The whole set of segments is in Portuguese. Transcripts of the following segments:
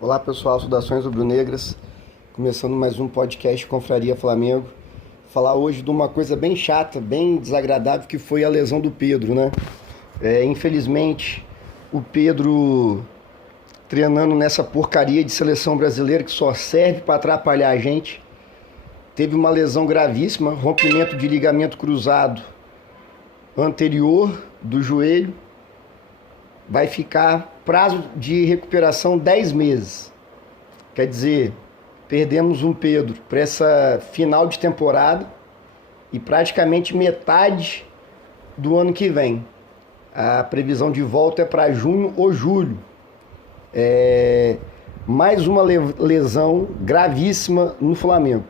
Olá pessoal, saudações rubro-negras, começando mais um podcast Confraria Flamengo. Falar hoje de uma coisa bem chata, bem desagradável, que foi a lesão do Pedro, né? Infelizmente, o Pedro treinando nessa porcaria de seleção brasileira que só serve para atrapalhar a gente, teve uma lesão gravíssima, rompimento de ligamento cruzado anterior do joelho. Vai ficar prazo de recuperação 10 meses. Quer dizer, perdemos um Pedro para essa final de temporada e praticamente metade do ano que vem. A previsão de volta é para junho ou julho. Mais uma lesão gravíssima no Flamengo.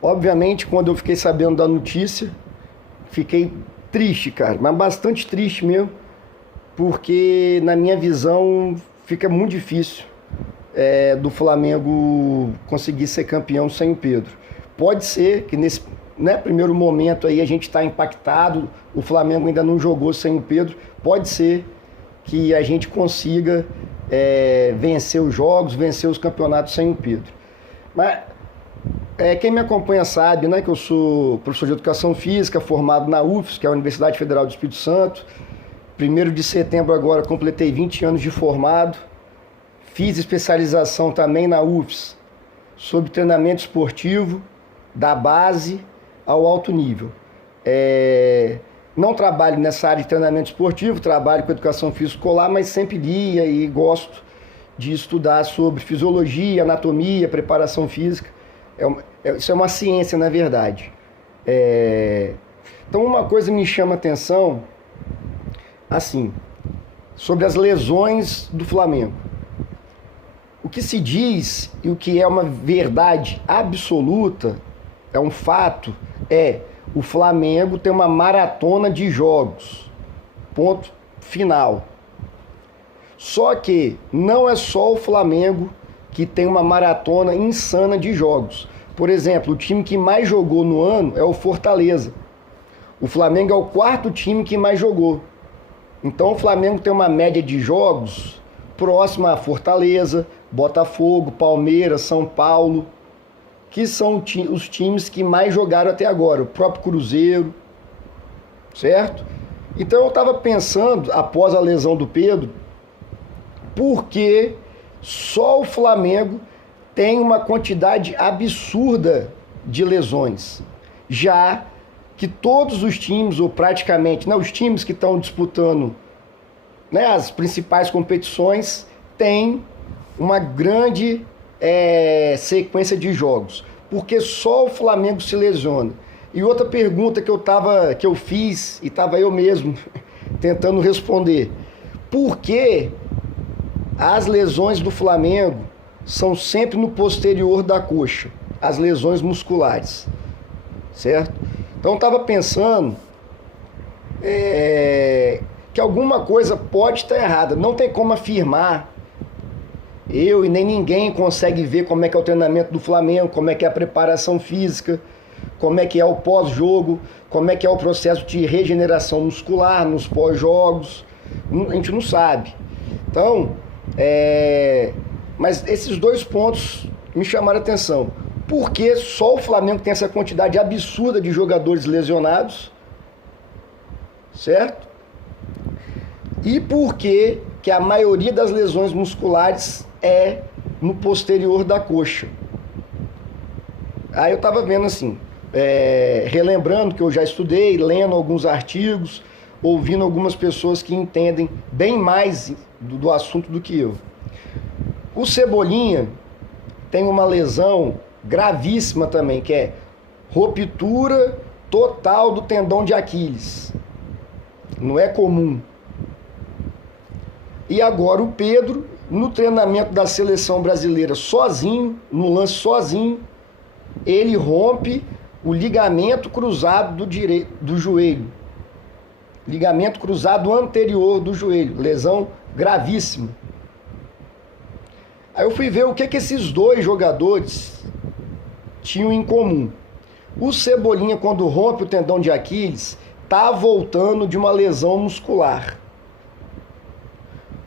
Obviamente, quando eu fiquei sabendo da notícia, fiquei triste, cara, mas bastante triste mesmo, porque na minha visão fica muito difícil do Flamengo conseguir ser campeão sem o Pedro. Pode ser que nesse primeiro momento aí a gente está impactado, o Flamengo ainda não jogou sem o Pedro, pode ser que a gente consiga vencer os jogos, vencer os campeonatos sem o Pedro. Mas quem me acompanha sabe, né, que eu sou professor de Educação Física, formado na UFS, que é a Universidade Federal do Espírito Santo. 1º de setembro agora completei 20 anos de formado. Fiz especialização também na UFS sobre treinamento esportivo, da base ao alto nível. Não trabalho nessa área de treinamento esportivo, trabalho com educação física escolar, mas sempre lia e gosto de estudar sobre fisiologia, anatomia, preparação física. Isso é uma ciência, na verdade. Então uma coisa me chama a atenção, assim, sobre as lesões do Flamengo. O que se diz e o que é uma verdade absoluta, é um fato, o Flamengo tem uma maratona de jogos. Ponto final. Só que não é só o Flamengo que tem uma maratona insana de jogos. Por exemplo, o time que mais jogou no ano é o Fortaleza. O Flamengo é o 4º time que mais jogou. Então o Flamengo tem uma média de jogos próxima a Fortaleza, Botafogo, Palmeiras, São Paulo, que são os times que mais jogaram até agora, o próprio Cruzeiro, certo? Então eu estava pensando, após a lesão do Pedro, por que só o Flamengo tem uma quantidade absurda de lesões, já que todos os times, ou praticamente, os times que estão disputando as principais competições, têm uma grande sequência de jogos. Porque só o Flamengo se lesiona. E outra pergunta que eu fiz, e estava eu mesmo tentando responder: por que as lesões do Flamengo são sempre no posterior da coxa, as lesões musculares, certo? Então eu estava pensando que alguma coisa pode estar errada. Não tem como afirmar. Eu e nem ninguém consegue ver como é que é o treinamento do Flamengo, como é que é a preparação física, como é que é o pós-jogo, como é que é o processo de regeneração muscular nos pós-jogos. A gente não sabe. Então, mas esses dois pontos me chamaram a atenção. Por que só o Flamengo tem essa quantidade absurda de jogadores lesionados, certo? E por que a maioria das lesões musculares é no posterior da coxa? Aí eu estava vendo assim, relembrando que eu já estudei, lendo alguns artigos, ouvindo algumas pessoas que entendem bem mais do assunto do que eu. O Cebolinha tem uma lesão gravíssima também, que é ruptura total do tendão de Aquiles. Não é comum. E agora o Pedro, no treinamento da seleção brasileira sozinho, no lance sozinho, ele rompe o ligamento cruzado do joelho. Ligamento cruzado anterior do joelho. Lesão gravíssima. Aí eu fui ver o que esses dois jogadores tinham em comum. O Cebolinha, quando rompe o tendão de Aquiles, está voltando de uma lesão muscular.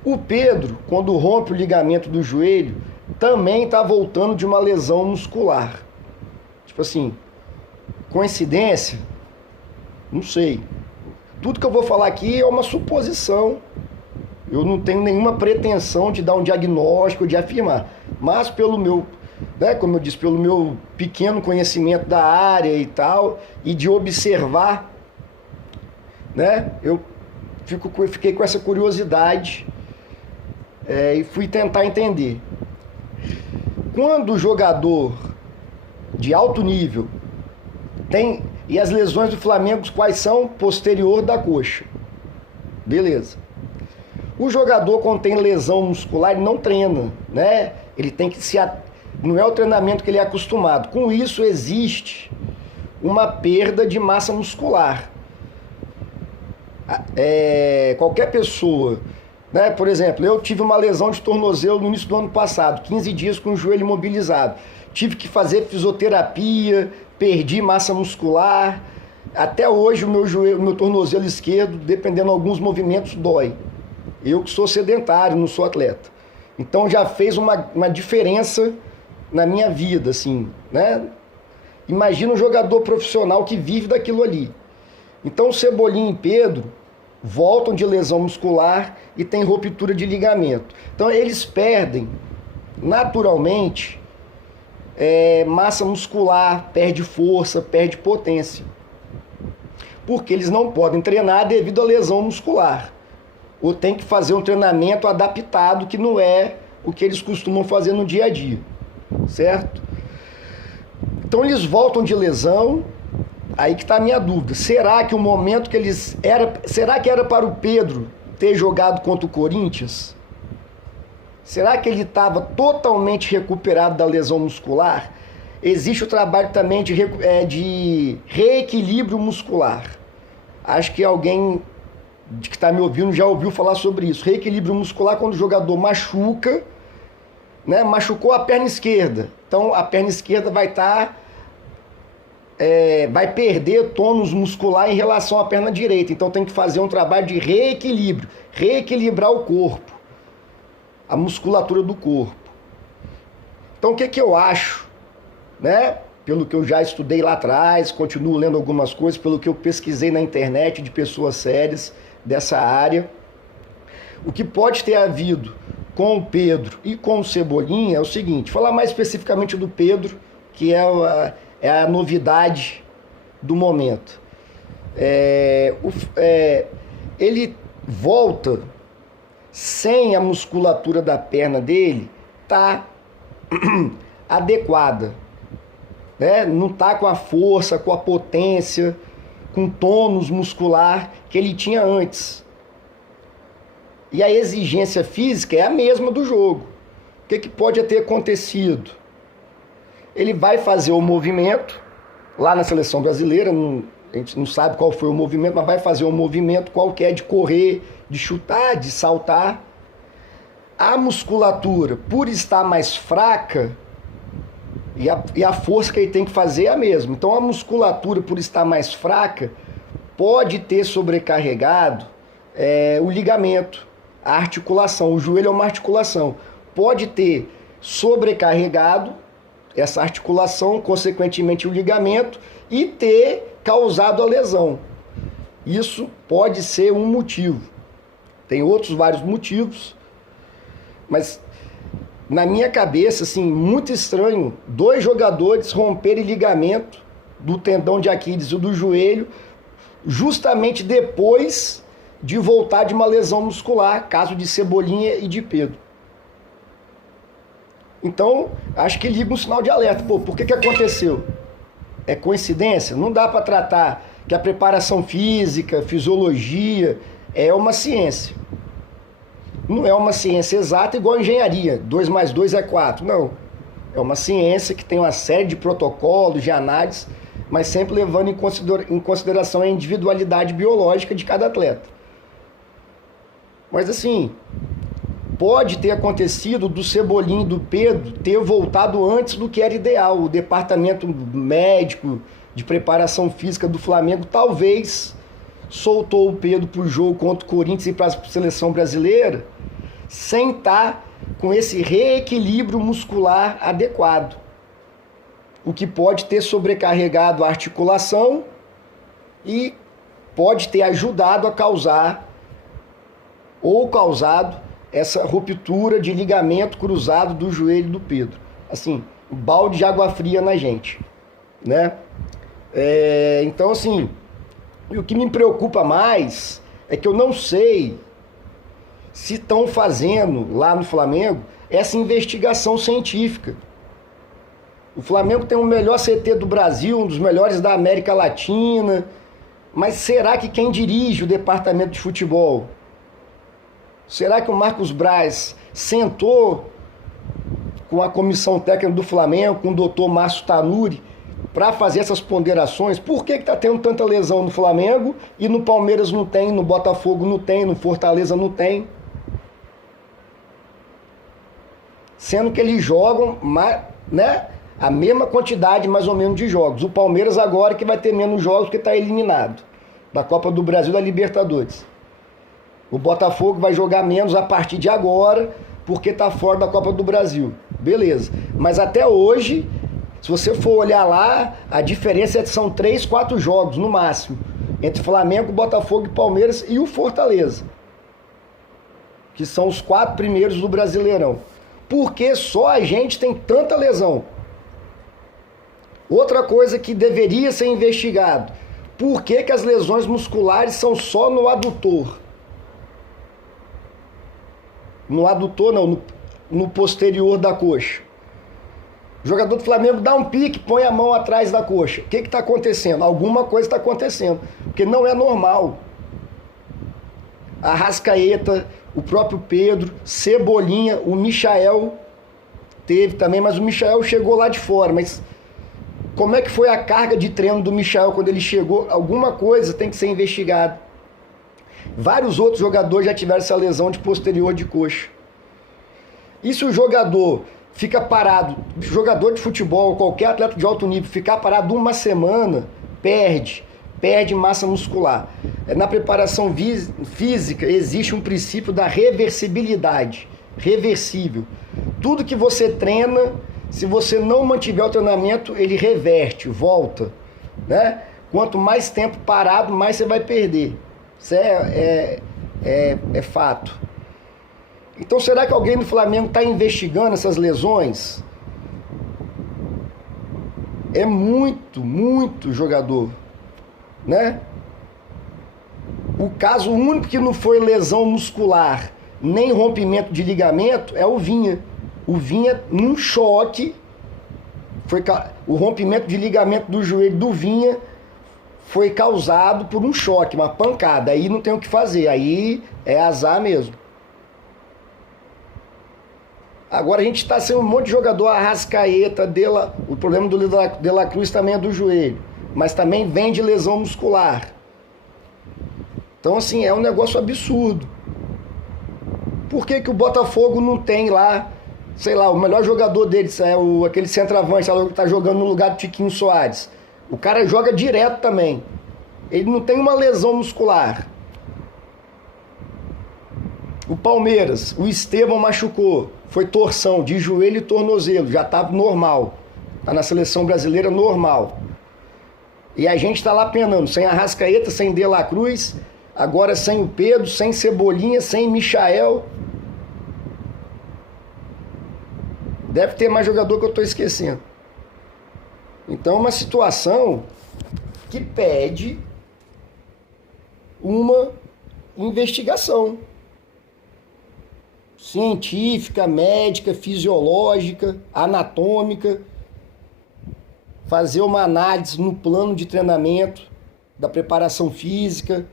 O Pedro, quando rompe o ligamento do joelho, também está voltando de uma lesão muscular. Tipo assim, coincidência? Não sei. Tudo que eu vou falar aqui é uma suposição. Eu não tenho nenhuma pretensão de dar um diagnóstico, de afirmar. Mas pelo meu, né, como eu disse, pelo meu pequeno conhecimento da área e tal, e de observar, né, eu fiquei com essa curiosidade e fui tentar entender. Quando o jogador de alto nível tem... E as lesões do Flamengo, quais são? Posterior da coxa. Beleza. O jogador, quando tem lesão muscular, ele não treina, né? Ele tem que se... Não é o treinamento que ele é acostumado. Com isso, existe uma perda de massa muscular. Qualquer pessoa, né? Por exemplo, eu tive uma lesão de tornozelo no início do ano passado, 15 dias com o joelho imobilizado. Tive que fazer fisioterapia, perdi massa muscular. Até hoje o meu tornozelo esquerdo, dependendo de alguns movimentos, dói. Eu que sou sedentário, não sou atleta. Então já fez uma diferença na minha vida, assim, né? Imagina um jogador profissional que vive daquilo ali. Então o Cebolinha e Pedro voltam de lesão muscular e tem ruptura de ligamento. Então eles perdem naturalmente massa muscular, perde força, perde potência. Porque eles não podem treinar devido à lesão muscular. Ou tem que fazer um treinamento adaptado, que não é o que eles costumam fazer no dia a dia. Certo? Então eles voltam de lesão. Aí que está a minha dúvida. Será que o momento que eles... Será que era para o Pedro ter jogado contra o Corinthians? Será que ele estava totalmente recuperado da lesão muscular? Existe o trabalho também de reequilíbrio muscular. Acho que alguém que está me ouvindo já ouviu falar sobre isso. Reequilíbrio muscular quando o jogador machuca, né? Machucou a perna esquerda. Então a perna esquerda vai estar... vai perder tônus muscular em relação à perna direita. Então tem que fazer um trabalho de reequilíbrio. Reequilibrar o corpo. A musculatura do corpo. Então o que eu acho, né? Pelo que eu já estudei lá atrás, continuo lendo algumas coisas, pelo que eu pesquisei na internet de pessoas sérias dessa área, o que pode ter havido com o Pedro e com o Cebolinha é o seguinte: falar mais especificamente do Pedro, que é a novidade do momento. Ele volta sem a musculatura da perna dele tá adequada, né? Não tá com a força, com a potência, com tônus muscular que ele tinha antes. E a exigência física é a mesma do jogo. O que pode ter acontecido? Ele vai fazer o movimento lá na seleção brasileira, a gente não sabe qual foi o movimento, mas vai fazer um movimento qualquer de correr, de chutar, de saltar. A musculatura, por estar mais fraca, e a força que ele tem que fazer é a mesma. Então a musculatura, por estar mais fraca, pode ter sobrecarregado o ligamento, a articulação. O joelho é uma articulação. Pode ter sobrecarregado essa articulação, consequentemente o ligamento, e ter causado a lesão. Isso pode ser um motivo. Tem outros vários motivos, mas na minha cabeça, assim, muito estranho, 2 jogadores romperem ligamento do tendão de Aquiles e do joelho, justamente depois de voltar de uma lesão muscular, caso de Cebolinha e de Pedro. Então, acho que liga um sinal de alerta. Pô, por que aconteceu? É coincidência? Não dá para tratar que a preparação física, fisiologia, é uma ciência. Não é uma ciência exata igual a engenharia. 2 mais 2 é 4. Não. É uma ciência que tem uma série de protocolos, de análises, mas sempre levando em consideração a individualidade biológica de cada atleta. Mas assim, pode ter acontecido do Cebolinha e do Pedro ter voltado antes do que era ideal. O departamento médico de preparação física do Flamengo talvez soltou o Pedro para o jogo contra o Corinthians e para a seleção brasileira sem estar com esse reequilíbrio muscular adequado, o que pode ter sobrecarregado a articulação e pode ter ajudado a causado essa ruptura de ligamento cruzado do joelho do Pedro. Assim, um balde de água fria na gente, né? Então, assim, o que me preocupa mais é que eu não sei se estão fazendo lá no Flamengo essa investigação científica. O Flamengo tem o melhor CT do Brasil, um dos melhores da América Latina, mas será que quem dirige o departamento de futebol? Será que o Marcos Braz sentou com a comissão técnica do Flamengo, com o doutor Márcio Tanuri, para fazer essas ponderações? Por que está tendo tanta lesão no Flamengo e no Palmeiras não tem, no Botafogo não tem, no Fortaleza não tem? Sendo que eles jogam, né, a mesma quantidade mais ou menos de jogos. O Palmeiras agora que vai ter menos jogos porque está eliminado da Copa do Brasil e da Libertadores. O Botafogo vai jogar menos a partir de agora, porque está fora da Copa do Brasil. Beleza. Mas até hoje, se você for olhar lá, a diferença são 3, 4 jogos no máximo, entre Flamengo, Botafogo e Palmeiras e o Fortaleza, que são os 4 primeiros do Brasileirão. Por que só a gente tem tanta lesão? Outra coisa que deveria ser investigado: por que as lesões musculares são só no adutor? No adutor não, no posterior da coxa. O jogador do Flamengo dá um pique, põe a mão atrás da coxa. O que está acontecendo? Alguma coisa está acontecendo, porque não é normal. A Arrascaeta, o próprio Pedro, Cebolinha, o Michael teve também, mas o Michael chegou lá de fora. Mas como é que foi a carga de treino do Michael quando ele chegou? Alguma coisa tem que ser investigada. Vários outros jogadores já tiveram essa lesão de posterior de coxa. E se o jogador fica parado, jogador de futebol, qualquer atleta de alto nível, ficar parado uma semana, perde massa muscular. Na preparação física existe um princípio da reversibilidade, reversível. Tudo que você treina, se você não mantiver o treinamento, ele reverte, volta, né? Quanto mais tempo parado, mais você vai perder. Isso é fato. Então, será que alguém do Flamengo está investigando essas lesões? É muito jogador, né? O caso único que não foi lesão muscular, nem rompimento de ligamento, é o Vinha. O Vinha, num choque, o rompimento de ligamento do joelho do Vinha foi causado por um choque, uma pancada. Aí não tem o que fazer, aí é azar mesmo. Agora a gente está sendo um monte de jogador, Arrascaeta, o problema do De La Cruz também é do joelho, mas também vem de lesão muscular. Então, assim, é um negócio absurdo. Por que o Botafogo não tem lá, sei lá, o melhor jogador deles é aquele centroavante que está jogando no lugar do Tiquinho Soares? O cara joga direto também. Ele não tem uma lesão muscular. O Palmeiras, o Estevão machucou. Foi torção de joelho e tornozelo. Já estava normal. Está na seleção brasileira normal. E a gente está lá penando. Sem Arrascaeta, sem De La Cruz. Agora sem o Pedro, sem Cebolinha, sem Michael. Deve ter mais jogador que eu estou esquecendo. Então é uma situação que pede uma investigação científica, médica, fisiológica, anatômica, fazer uma análise no plano de treinamento, da preparação física,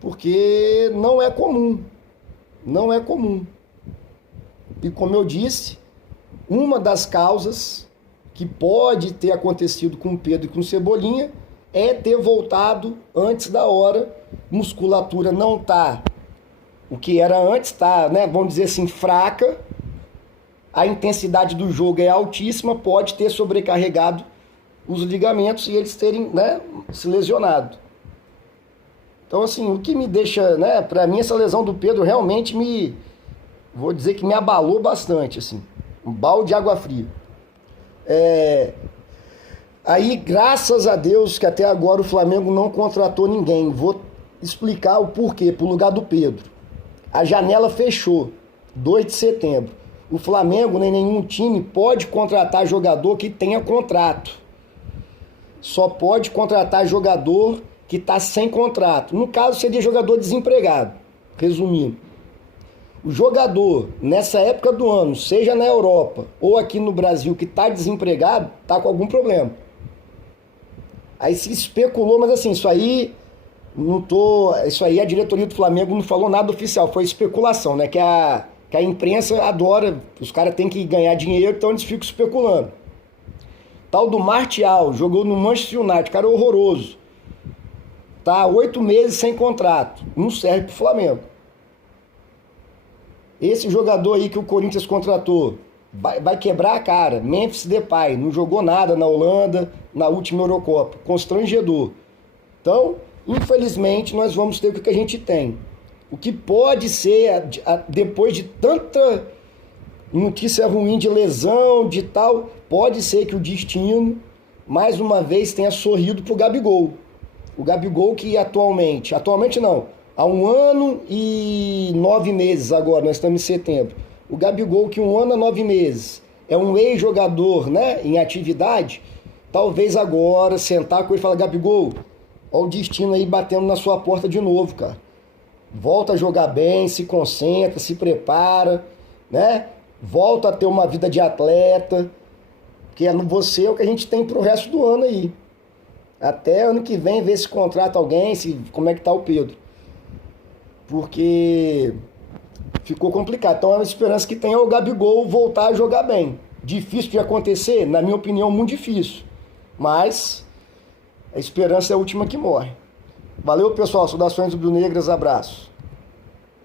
porque não é comum, não é comum. E como eu disse, uma das causas que pode ter acontecido com o Pedro e com o Cebolinha é ter voltado antes da hora, musculatura não está o que era antes, está, né, vamos dizer assim, fraca, a intensidade do jogo é altíssima, pode ter sobrecarregado os ligamentos e eles terem, né, se lesionado. Então, assim, o que me deixa, né, pra mim essa lesão do Pedro realmente vou dizer que me abalou bastante, assim, um balde de água fria. Aí, graças a Deus que até agora o Flamengo não contratou ninguém. Vou explicar o porquê, pro lugar do Pedro. A janela fechou, 2 de setembro. O Flamengo, nem nenhum time, pode contratar jogador que tenha contrato. Só pode contratar jogador que está sem contrato. No caso, seria jogador desempregado. Resumindo, o jogador, nessa época do ano, seja na Europa ou aqui no Brasil, que está desempregado, está com algum problema. Aí se especulou, mas assim, isso aí a diretoria do Flamengo não falou nada oficial, foi especulação, né? Que a imprensa adora, os caras têm que ganhar dinheiro, então eles ficam especulando. Tal do Martial, jogou no Manchester United, cara horroroso. Tá 8 meses sem contrato, não serve pro Flamengo. Esse jogador aí que o Corinthians contratou, vai quebrar a cara. Memphis Depay, não jogou nada na Holanda, na última Eurocopa. Constrangedor. Então, infelizmente, nós vamos ter o que a gente tem. O que pode ser, depois de tanta notícia ruim de lesão, de tal, pode ser que o destino, mais uma vez, tenha sorrido pro Gabigol. O Gabigol que atualmente não, há 1 ano e 9 meses agora, nós estamos em setembro. O Gabigol que 1 ano e 9 meses é um ex-jogador, né, em atividade, talvez agora sentar com ele e falar: Gabigol, olha o destino aí batendo na sua porta de novo, cara. Volta a jogar bem, se concentra, se prepara, né? Volta a ter uma vida de atleta, porque você é o que a gente tem pro resto do ano aí. Até ano que vem ver se contrata alguém, como é que tá o Pedro. Porque ficou complicado. Então a esperança que tem é o Gabigol voltar a jogar bem. Difícil de acontecer? Na minha opinião, muito difícil. Mas a esperança é a última que morre. Valeu, pessoal. Saudações rubro-negras. Abraço.